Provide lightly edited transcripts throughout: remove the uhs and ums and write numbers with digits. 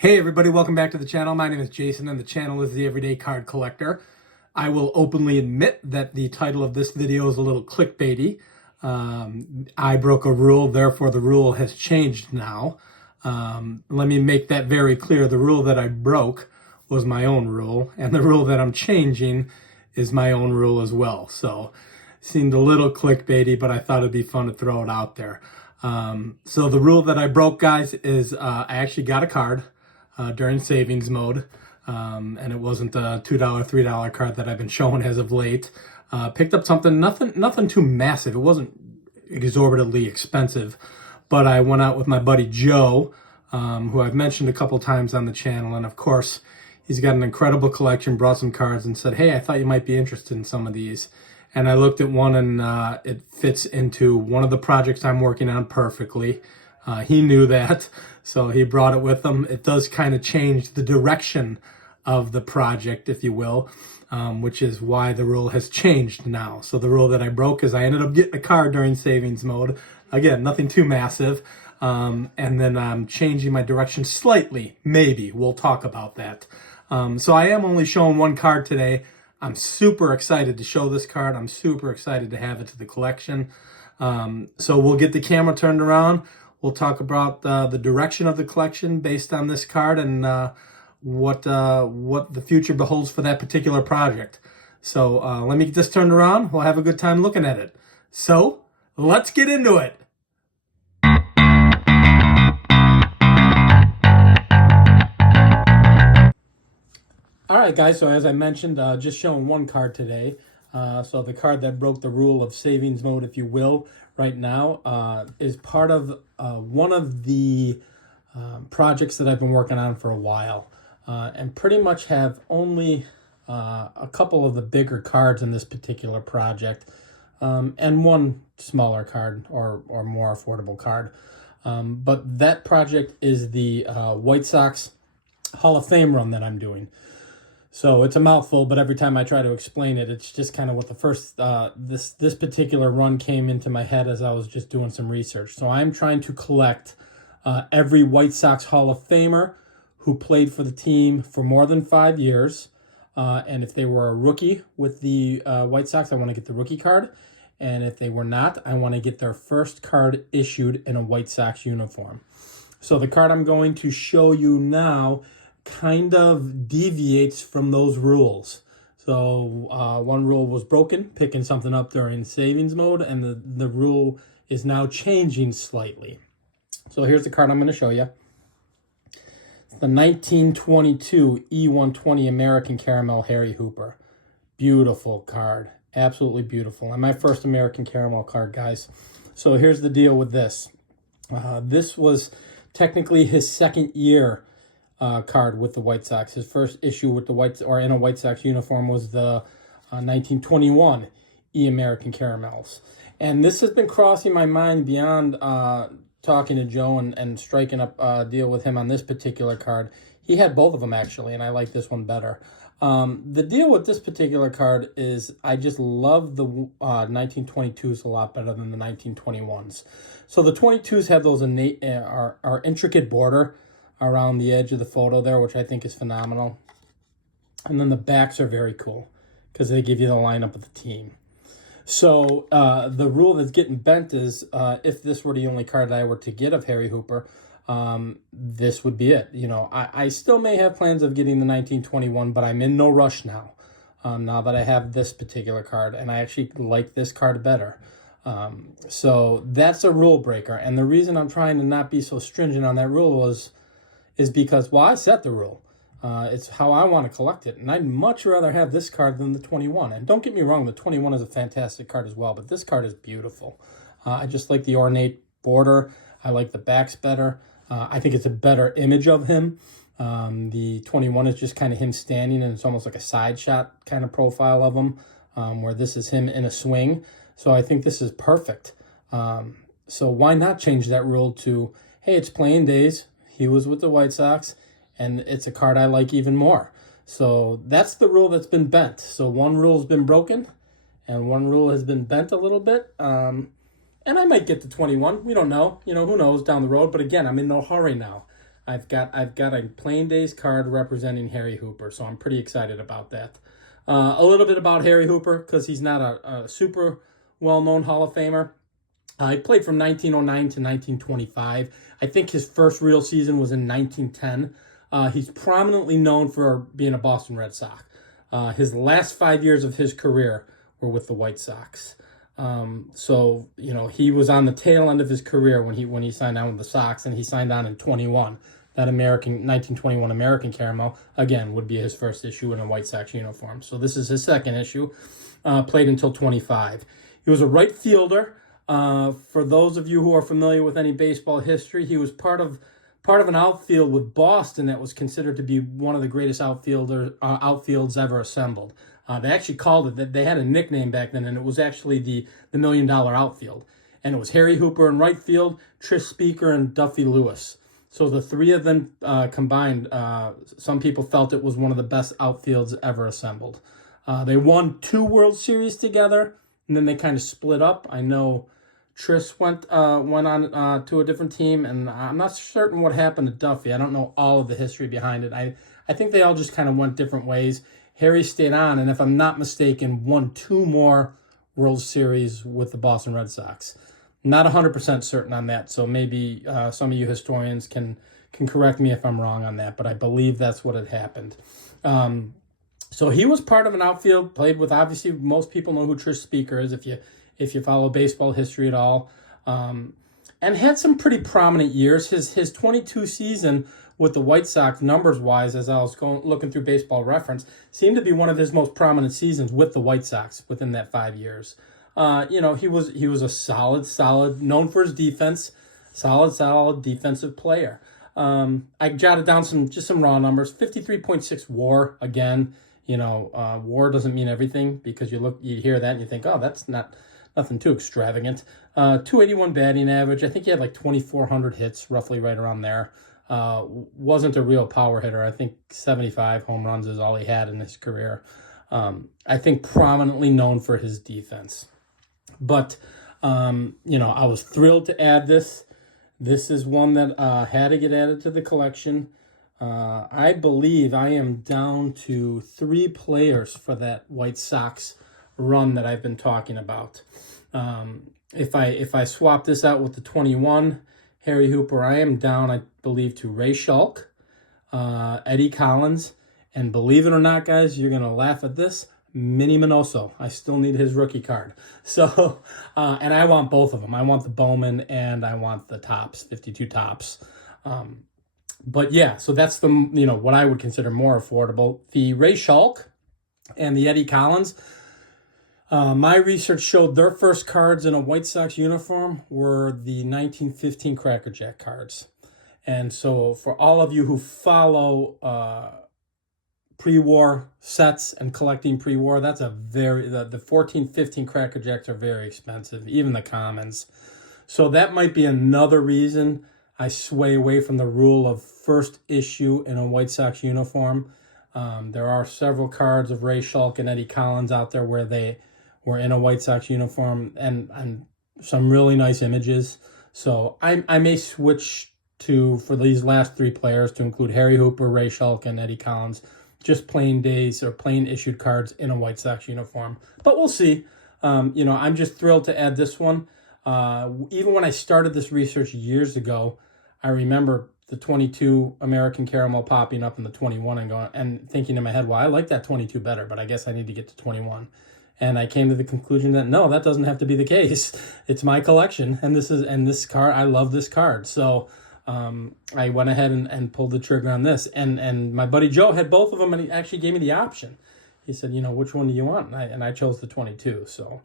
Hey everybody, welcome back to the channel. My name is Jason and the channel is The Everyday Card Collector. I will openly admit that the title of this video is a little clickbaity. I broke a rule, therefore the rule has changed now. Let me make that very clear. The rule that I broke was my own rule, and the rule that I'm changing is my own rule as well. So it seemed a little clickbaity, but I thought it'd be fun to throw it out there. So the rule that I broke, guys, is I actually got a card during savings mode, and it wasn't a $2, $3 card that I've been showing as of late. Picked up something, nothing too massive. It wasn't exorbitantly expensive, but I went out with my buddy Joe, who I've mentioned a couple times on the channel, and of course, he's got an incredible collection, brought some cards and said, hey, I thought you might be interested in some of these. And I looked at one and it fits into one of the projects I'm working on perfectly. He knew that, so he brought it with him. It does kind of change the direction of the project, if you will, which is why the rule has changed now. So the rule that I broke is I ended up getting a card during savings mode. Again, nothing too massive. And then I'm changing my direction slightly, maybe. We'll talk about that. So I am only showing one card today. I'm super excited to show this card. I'm super excited to have it to the collection. So we'll get the camera turned around. We'll talk about the direction of the collection based on this card and what the future beholds for that particular project. So let me get this turned around. We'll have a good time looking at it. So let's get into it. All right, guys, so as I mentioned, just showing one card today. So the card that broke the rule of savings mode, if you will, right now is part of one of the projects that I've been working on for a while, and pretty much have only a couple of the bigger cards in this particular project, and one smaller card or more affordable card. But that project is the White Sox Hall of Fame run that I'm doing. So it's a mouthful, but every time I try to explain it, it's just kind of what the first, this particular run came into my head as I was just doing some research. So I'm trying to collect every White Sox Hall of Famer who played for the team for more than 5 years. And if they were a rookie with the White Sox, I want to get the rookie card. And if they were not, I want to get their first card issued in a White Sox uniform. So the card I'm going to show you now kind of deviates from those rules. So one rule was broken, picking something up during savings mode, and the rule is now changing slightly. So here's the card I'm going to show you. It's the 1922 E120 American Caramel Harry Hooper. Beautiful card. Absolutely beautiful. And my first American Caramel card, guys. So here's the deal with this. This was technically his second year card with the White Sox. His first issue with the in a White Sox uniform was the 1921 American Caramels. And this has been crossing my mind beyond talking to Joe and striking up a deal with him on this particular card. He had both of them actually, and I like this one better. The deal with this particular card is I just love the 1922s a lot better than the 1921s. So the 22s have those innate are intricate border around the edge of the photo there, which I think is phenomenal. And then the backs are very cool because they give you the lineup of the team. So the rule that's getting bent is if this were the only card that I were to get of Harry Hooper, this would be it. You know, I still may have plans of getting the 1921, but I'm in no rush now. Now that I have this particular card, and I actually like this card better. So that's a rule breaker. And the reason I'm trying to not be so stringent on that rule is because, well, I set the rule. It's how I want to collect it. And I'd much rather have this card than the 21. And don't get me wrong, the 21 is a fantastic card as well, but this card is beautiful. I just like the ornate border. I like the backs better. I think it's a better image of him. The 21 is just kind of him standing, and it's almost like a side shot kind of profile of him, where this is him in a swing. So I think this is perfect. So why not change that rule to, hey, it's playing days. He was with the White Sox, and it's a card I like even more. So that's the rule that's been bent. So one rule has been broken, and one rule has been bent a little bit. And I might get to 21. We don't know. You know, who knows down the road. But again, I'm in no hurry now. I've got a plain days card representing Harry Hooper, so I'm pretty excited about that. A little bit about Harry Hooper, because he's not a super well-known Hall of Famer. He played from 1909 to 1925. I think his first real season was in 1910. He's prominently known for being a Boston Red Sox. His last 5 years of his career were with the White Sox. So you know, he was on the tail end of his career when he signed on with the Sox, and he signed on in 21. That 1921 American Caramel, again, would be his first issue in a White Sox uniform. So this is his second issue. Played until 25. He was a right fielder. For those of you who are familiar with any baseball history, he was part of an outfield with Boston that was considered to be one of the greatest outfields ever assembled. They actually called it that. They had a nickname back then, and it was actually the $1 million outfield. And it was Harry Hooper in right field, Tris Speaker, and Duffy Lewis. So the three of them combined, some people felt it was one of the best outfields ever assembled. They won 2 World Series together, and then they kind of split up. I know Tris went on to a different team, and I'm not certain what happened to Duffy. I don't know all of the history behind it. I think they all just kind of went different ways. Harry stayed on, and if I'm not mistaken, won 2 more World Series with the Boston Red Sox. Not 100% certain on that, so maybe some of you historians can correct me if I'm wrong on that, but I believe that's what had happened. So he was part of an outfield, played with, obviously, most people know who Tris Speaker is if you follow baseball history at all, and had some pretty prominent years. His 22 season with the White Sox, numbers-wise, as I was looking through Baseball Reference, seemed to be one of his most prominent seasons with the White Sox within that 5 years. You know, he was a solid, known for his defense, solid defensive player. I jotted down some raw numbers. 53.6 WAR. Again, you know, WAR doesn't mean everything, because you hear that and you think, oh, that's nothing too extravagant. 281 batting average. I think he had like 2,400 hits, roughly right around there. Wasn't a real power hitter. I think 75 home runs is all he had in his career. I think prominently known for his defense. But, you know, I was thrilled to add this. This is one that had to get added to the collection. I believe I am down to 3 players for that White Sox run that I've been talking about. If I swap this out with the 21 Harry Hooper, I am down, I believe, to Ray Schalk, Eddie Collins, and believe it or not, guys, you're going to laugh at this, Minnie Minoso. I still need his rookie card. So, and I want both of them. I want the Bowman and I want the Topps, 52 Topps. But yeah, so that's the, you know, what I would consider more affordable. The Ray Schalk and the Eddie Collins, my research showed their first cards in a White Sox uniform were the 1915 Cracker Jack cards. And so for all of you who follow pre-war sets and collecting pre-war, that's the 14-15 Cracker Jacks are very expensive, even the commons. So that might be another reason I sway away from the rule of first issue in a White Sox uniform. There are several cards of Ray Schalk and Eddie Collins out there where they were in a White Sox uniform, and some really nice images. So I may switch for these last 3 players to include Harry Hooper, Ray Schalk, and Eddie Collins, just plain days or plain issued cards in a White Sox uniform. But we'll see. You know, I'm just thrilled to add this one. Even when I started this research years ago, I remember the 22 American Caramel popping up in the 21 and thinking in my head, well, I like that 22 better, but I guess I need to get to 21. And I came to the conclusion that no, that doesn't have to be the case. It's my collection, and this card, I love this card. So I went ahead and pulled the trigger on this. And my buddy Joe had both of them, and he actually gave me the option. He said, you know, which one do you want? And I chose the 22. So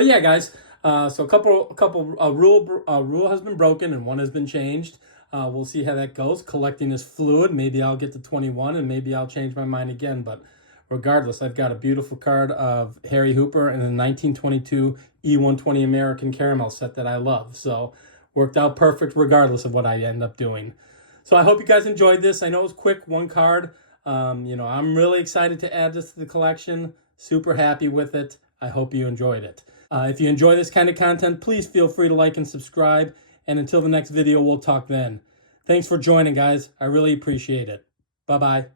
yeah, guys. So a rule has been broken and one has been changed. We'll see how that goes. Collecting is fluid. Maybe I'll get to 21 and maybe I'll change my mind again. But regardless, I've got a beautiful card of Harry Hooper in a 1922 E120 American Caramel set that I love. So worked out perfect regardless of what I end up doing. So I hope you guys enjoyed this. I know it was quick, one card. You know, I'm really excited to add this to the collection. Super happy with it. I hope you enjoyed it. If you enjoy this kind of content, please feel free to like and subscribe. And until the next video, we'll talk then. Thanks for joining, guys. I really appreciate it. Bye-bye.